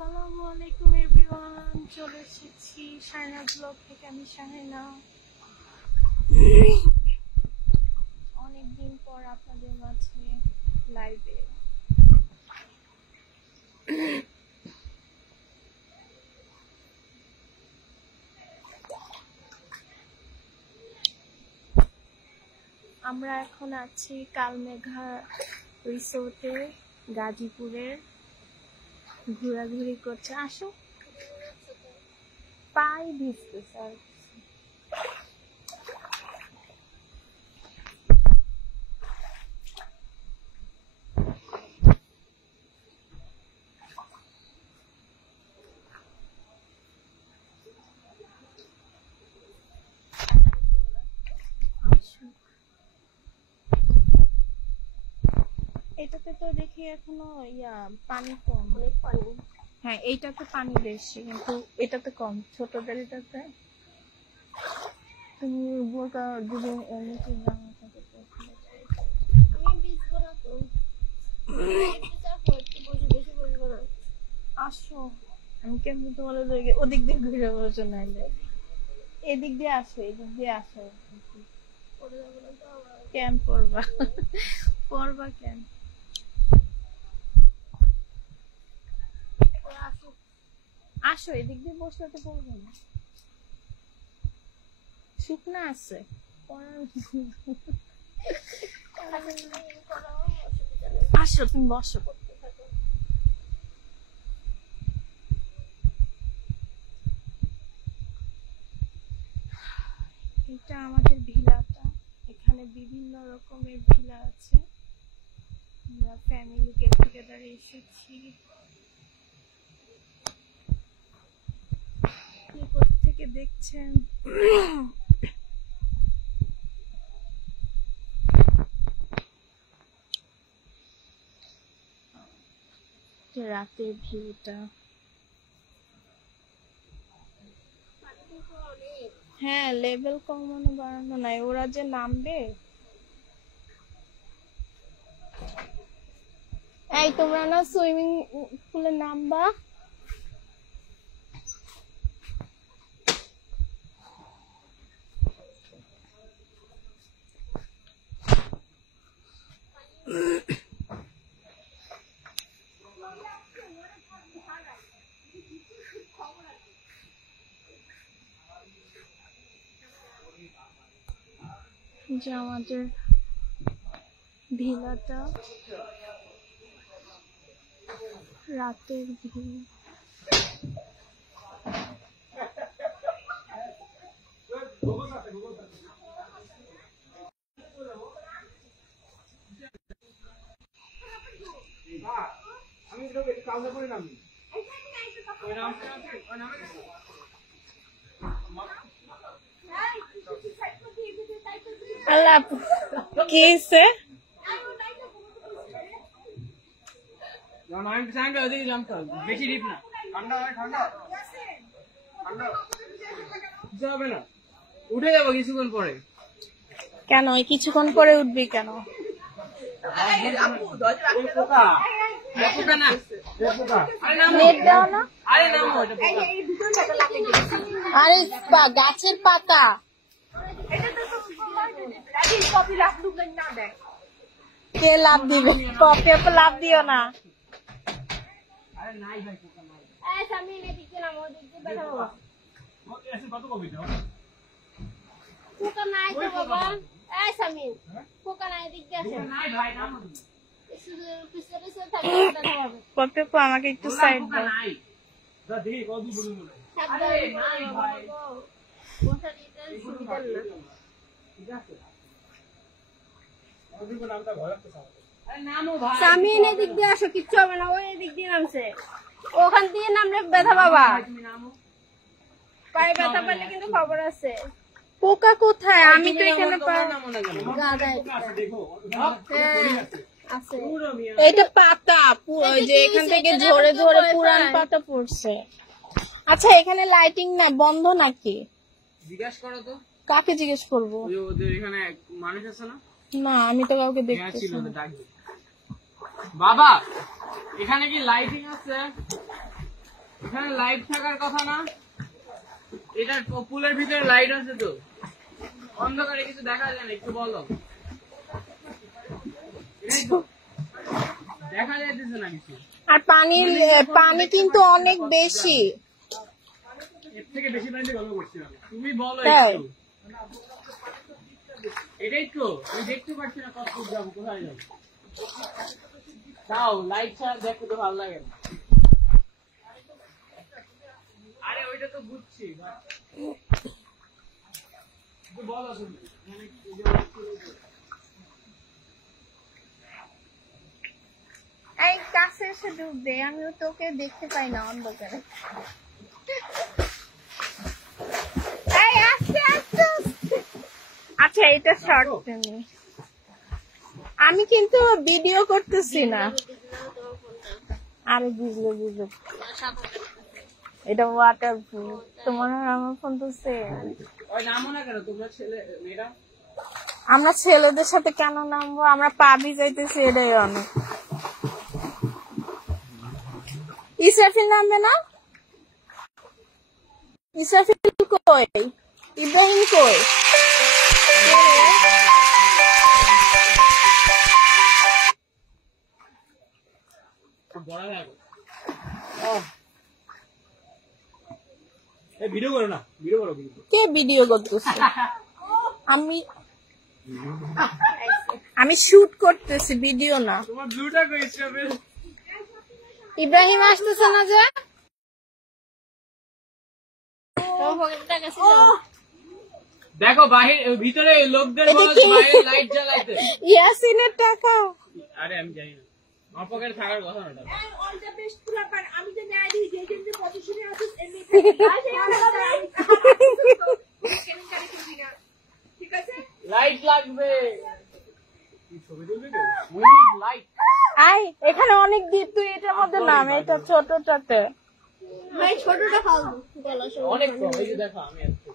আসসালামু আলাইকুম এভরিওয়ান, চলে এসেছি শাহিনা ব্লগ থেকে। আমি শাহিনা, অনেকদিন পর আপনাদের মাঝে লাইভে। আমরা এখন আছি কালমেঘা রিসোর্টে, গাজীপুরের। ঘোরাঘুরি করছে, আসো। পাই ভিজতে স্যার। এটাতে তো দেখি এখনো পানি কম, অনেক পানি। হ্যাঁ, এইটাতে পানি বেশি, কিন্তু এটাতে কম। ছোটদের এটাতে তুমি বোরকা দিলে এমনিতে জামা থাকে তো। আমি ভিজবো না তো, আসো। আমি কেমনি তোমার ওদিক দিয়ে ঘুরে বসো, নাইলে এদিক দিয়ে আসো, এদিক দিয়ে আসো। কেন পড়বা? পড়বা কেন? আসো, এদিক দিয়ে বসলে তো পড়বো না। শুকনা আছে, আসো তুমি বসো। এটা আমাদের ভিলাটা। এখানে বিভিন্ন রকমের ভিলা আছে। আমরা ফ্যামিলি গেট টুগেদারে এসেছি। কে কোথা থেকে দেখছেন? রাতের ভিউটা। হ্যাঁ, লেভেল কমানো বাড়ানো নাই, ওরা যে নামবে। এই তোমরা না সুইমিং পুলে নামবা? যে আমাদের ভিলাটা, রাতের ভিউ। আল্লাহ কি হয়েছে? উঠে যাবো কিছুক্ষণ পরে। কেন কিছুক্ষণ পরে উঠবি কেন? আরে গাছের পাতা। কে লাভ দিবে? পপে লাভ দিও না। পপে আমাকে একটু সাইড দাও। সামিন এদিক দিয়ে আসো, কিচ্ছু হবে না। ওই এদিক দিয়ে নামছে, ওখান দিয়ে নামলে ব্যথা পাবা। পায়ে ব্যথা পারলে কিন্তু খবর আছে। পোকা কোথায়? আমি তো এখানে এটা পাতা, যে এখান থেকে ঝরে ঝরে পুরান পাতা পড়ছে। আচ্ছা, এখানে লাইটিং না বন্ধ নাকি? জিজ্ঞাসা করো তো। কাকে জিজ্ঞেস করবো? ওদের এখানে মানুষ আছে না? না, আমি তো কাউকে দেখতেছি না। বাবা, এখানে কি লাইটিং আছে? এখানে লাইট থাকার কথা না? এটা পুলের ভিতরে লাইট আছে তো, অন্ধকারে কিছু দেখা যায় না, একটু বলো। এটাই তো। দেখা যাইতেছে না কিছু। আর পানি কিন্তু অনেক বেশি। এর থেকে বেশি পানিতে গল্প করছিলাম, তুমি বলো তাই? একটু। এটাই তো, আমি দেখতে পাচ্ছি না কত দূর যাবো, কোথায় যাবো। তাও লাইট ছাড়া দেখতে তো ভালো লাগে না। আরে ওইটা তো বুঝছি, একটু বলো তুমি। মানে এই যে এই কাছে এসে ডুববে, আমিও তোকে দেখতে পাই না অন্ধকারে। এই আস্তে আস্তে আস্তে। আচ্ছা এটা শর্ট তুমি। আমি কিন্তু ভিডিও করতেছি না। আরে বুঝলো। এটা ওয়াটার প্রুফ। তোমার আর আমার ফোন তো সেম। ওই নামো না কেন তোমরা ছেলে মেয়েরা? আমরা ছেলেদের সাথে কেন নামবো? আমরা পাবি যাইতেছি, এটাই অনেক। ইসরাফিল নামবে না? ইসরাফিল কই? ইব্রাহিম কই? বড় লাগো। এই ভিডিও করো না, ভিডিও করো। কে ভিডিও করতেছে? আমি শুট করতেছি, ভিডিও না। তোমার ব্লুটা কই ইসরাফিল? ইব্রাহিম আসতেছে না যে? দেখো বাহির ভিতরে লোকদের এটা বলো কি? বাইরে লাইট জ্বালাইতে। ইয়াসিনের টাকা। আরে আমি জানি না, আমার পকেটে থাকার কথা না। লাইট লাগবে। ছবি তুলবি তো? লাইট। আই এখানে অনেক দ্বীপ, তুই এটার মধ্যে নাম, এটা ছোটটাতে। ছোটটা খাওয়াবো গলা অনেক কম, এই যে দেখো আমি একটু